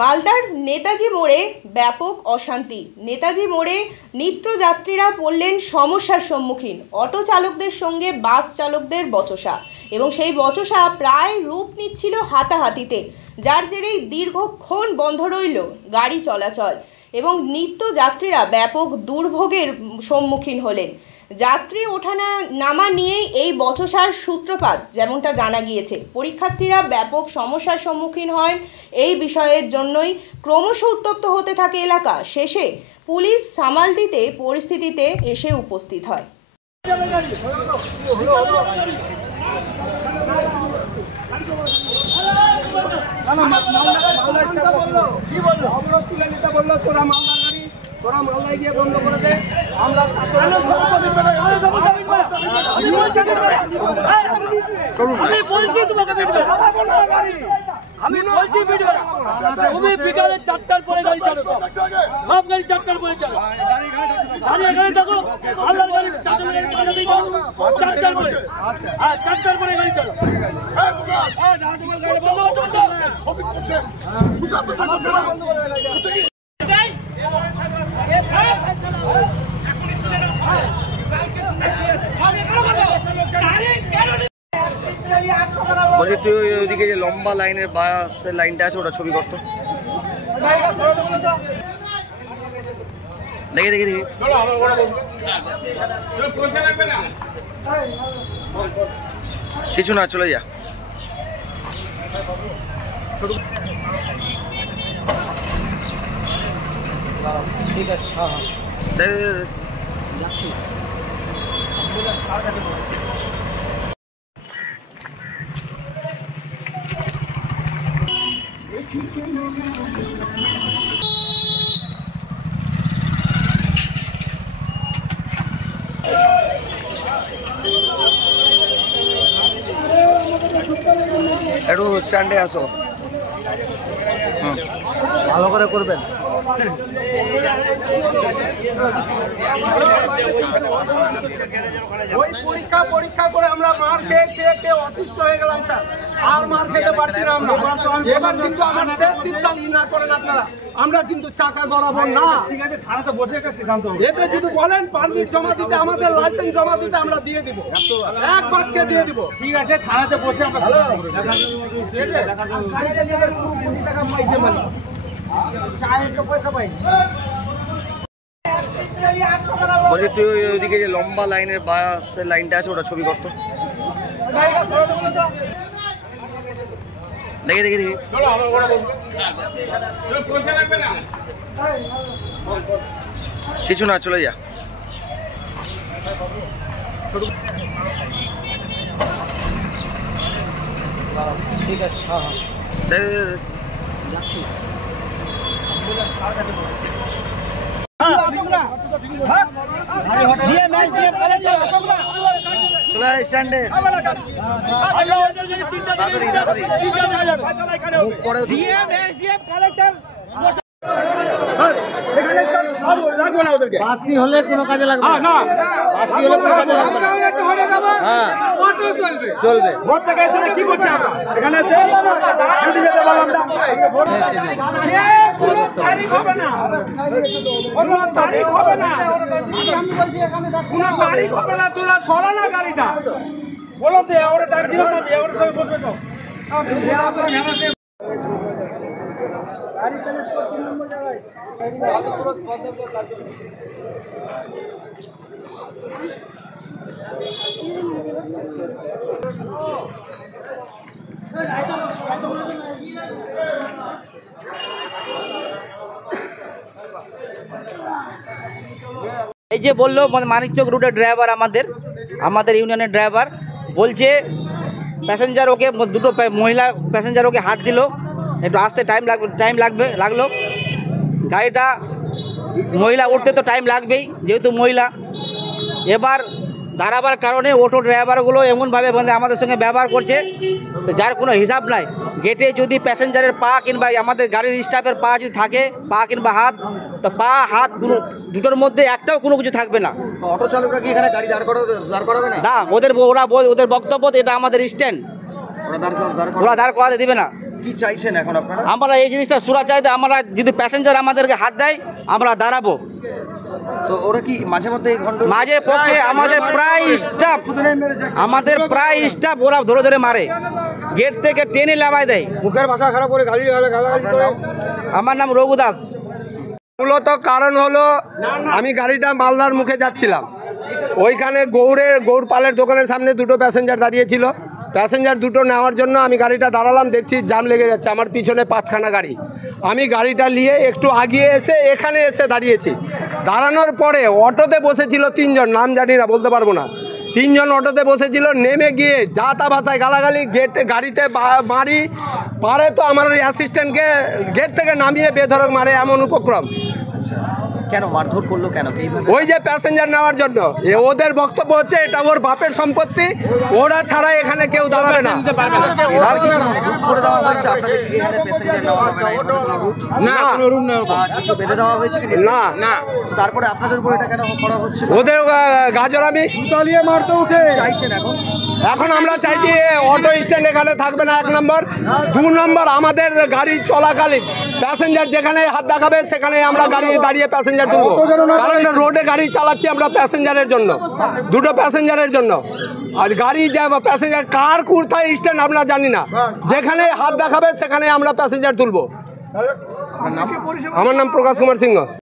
মালদার নেতাজি মোড়ে ব্যাপক অশান্তি। নেতাজি মোড়ে নিত্যযাত্রীরা পড়লেন সমস্যার সম্মুখীন। অটো চালকদের সঙ্গে বাস চালকদের বচসা এবং সেই বচসা প্রায় রূপ নিচ্ছিল হাতাহাতিতে, যার জেরেই দীর্ঘক্ষণ বন্ধ রইল গাড়ি চলাচল এবং নিত্যযাত্রীরা ব্যাপক দুর্ভোগের সম্মুখীন হলেন। যাত্রী ওঠানা নামা নিয়েই এই বচসার সূত্রপাত যেমনটা জানা গিয়েছে। পরীক্ষার্থীরা ব্যাপক সমস্যার সম্মুখীন হয়। এই বিষয়ের জন্যই ক্রমশ উত্তপ্ত হতে থাকে এলাকা। শেষে পুলিশ সামাল দিতে পরিস্থিতিতে এসে উপস্থিত হয়। তোরা মালদায় গিয়ে বন্ধ করে দে। আমরা আমি বলছি তোমাকে আমি বলছি তুমি বিকালে 4টার পরে গাড়ি চালো, সব গাড়ি 4টার পরে চালো। গাড়ি এখানে দেখো, আল্লাহর গাড়ি 4টার পরে, হ্যাঁ 4টার পরে গাড়ি চালো। তোমার গাড়ি বন্ধ বলছি তুই ওইদিকে যে লম্বা লাইনের বাসের লাইনটা আছে ওটা ছবি করতো। দেখি দেখি দেখি কিছু না, চলে যা। ঠিক আছে, হ্যাঁ হ্যাঁ যাচ্ছি। একটু স্ট্যান্ডে আসো, ভালো করে করবেন। ওই পরীক্ষা করে আমরা মার খেয়ে অতিষ্ঠ হয়ে গেলাম স্যার, আর মার খেতে পারছি না আমরা। এবার কিন্তু আমার শেষ সিদ্ধান্ত না করেন আপনারা, আমরা কিন্তু চাকা গড়াবো না। ঠিক আছে, থানাতে বসে একটা সিদ্ধান্ত এতে যদি বলেন পারমিট জমা দিতে, আমাদের লাইসেন্স জমা দিতে আমরা দিয়ে দিব, এক বাক্যে দিয়ে দিব। ঠিক আছে, থানাতে বসে আমরা টাকা পাইছে মানে চায়ের তো পয়সা পাইনি। বলছি তুই ওইদিকে যে লম্বা লাইনের বাসের লাইনটা আছে ওটা ছবি করতো। দেখি দেখি দেখি কিছু না, চলে যা। ঠিক আছে, হ্যাঁ হ্যাঁ যাচ্ছি। স্ট্যান্ডে বাসি হলে কোনো কাজে লাগবে না, বাসি হলে কোনো কাজে লাগবে না। হ্যাঁ অটো চলবে, চলবে। ভোট থেকে এসে কি করছে আমরা এখানে আছে ছুটি দিতে বললাম না, কোনো তারিখ হবে না, কোনো তারিখ হবে না, আমি বলছি এখানে কোনো তারিখ হবে না। তোরা সরা না গাড়িটা বলো তো, ওরে ডাক দিলাম না, ওরে সব বলবে তো গাড়ি চলে 3 নম্বর জায়গায়। এই যে বললো মানিকচক রুটের ড্রাইভার, আমাদের ইউনিয়নের ড্রাইভার বলছে প্যাসেঞ্জার ওকে দুটো মহিলা প্যাসেঞ্জার ওকে হাত দিল, একটু আসতে লাগলো। গাড়িটা মহিলা উঠতে তো টাইম লাগবেই, যেহেতু মহিলা। এবার দাঁড়াবার কারণে অটো ড্রাইভারগুলো এমনভাবে আমাদের সঙ্গে ব্যবহার করছে যার কোনো হিসাব নাই। গেটে যদি প্যাসেঞ্জারের পা কিংবা আমাদের গাড়ির স্টাফের পা যদি থাকে, পা কিংবা হাত, তো পা হাত কোনো দুটোর মধ্যে একটাও কোনো কিছু থাকবে না। অটো চালকরা কি এখানে গাড়ি দাঁড় করাবে না? ওদের বক্তব্য এটা আমাদের স্ট্যান্ড, ওরা দাঁড় করাতে দিবে না। কি চাইছেন এখন আপনারা? আমরা এই জিনিসটা সুরা চাইতে, আমরা যদি প্যাসেঞ্জার আমাদেরকে হাত দেয় আমরা দাঁড়াবো। তো ওরা কি মাঝে মধ্যে এই ঘন্টা মাঝে পক্ষে আমাদের প্রায় স্টাফ ওরা ধরে ধরে মারে, গেট থেকে টেনে লাগাই দেয়। মুখের ভাষা খারাপ করে গালি গালাগালি করে। আমার নাম রঘু দাস। মূলত কারণ হলো আমি গাড়িটা মালদার মুখে যাচ্ছিলাম, ওইখানে গৌড় পালের দোকানের সামনে দুটো প্যাসেঞ্জার দাঁড়িয়েছিল। প্যাসেঞ্জার দুটো নেওয়ার জন্য আমি গাড়িটা দাঁড়ালাম, দেখছি জাম লেগে যাচ্ছে, আমার পিছনে 5খানা গাড়ি। আমি গাড়িটা নিয়ে একটু আগিয়ে এসে এখানে এসে দাঁড়িয়েছি। দাঁড়ানোর পরে অটোতে বসেছিল 3 জন, নাম জানি না, বলতে পারবো না। 3 জন অটোতে বসেছিল, নেমে গিয়ে যা তা ভাষায় গালাগালি, গাড়িতে মারি পারে তো আমার অ্যাসিস্ট্যান্টকে গেট থেকে নামিয়ে বেধড়ক মারে, এমন উপক্রম। কেন মারধর করলো কেন? ওই যে প্যাসেঞ্জার নেওয়ার জন্য। ওদের বক্তব্য হচ্ছে এটা ওর বাপের সম্পত্তি, ওরা ছাড়া এখানে কেউ দাঁড়াবে না। করে দেওয়া হয়েছে আপনাদের কি এখানে প্যাসেঞ্জার নেওয়া হবে না? না, কিছু বেঁধে দেওয়া হয়েছে কি? না। তারপরে আপনাদের উপর এটা কেন করা হচ্ছে? ওদের গাজর আমি চালিয়ে মারতে উঠে চাইছেন এখন আমরা চাইছি অটো স্ট্যান্ড এখানে থাকবে না, 1 নম্বর। 2 নম্বর, আমাদের গাড়ি চলাকালীন প্যাসেঞ্জার যেখানে হাত দেখাবে সেখানে আমরা গাড়ি দাঁড়িয়ে প্যাসেঞ্জার তুলবো। কারণ রোডে গাড়ি চালাচ্ছি আমরা প্যাসেঞ্জারের জন্য, 2টো প্যাসেঞ্জারের জন্য। আর গাড়ি প্যাসেঞ্জার কার কোথায় স্ট্যান্ড আমরা জানি না, যেখানে হাত দেখাবে সেখানে আমরা প্যাসেঞ্জার তুলবো। আমার নাম প্রকাশ কুমার সিংহ।